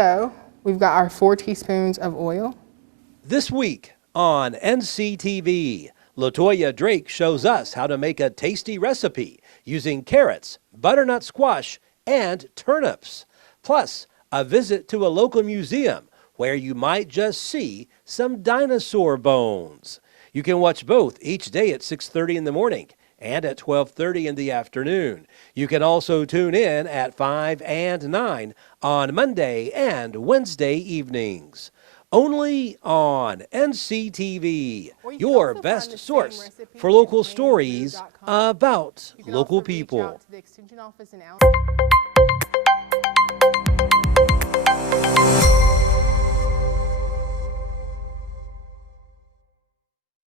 So we've got our 4 teaspoons of oil. This week on NCTV, LaToya Drake shows us how to make a tasty recipe using carrots, butternut squash, and turnips. Plus, a visit to a local museum where you might just see some dinosaur bones. You can watch both each day at 6:30 in the morning and at 12:30 in the afternoon. You can also tune in at 5 and 9 on Monday and Wednesday evenings. Only on NCTV, your best source for local stories about local people. To the extension office in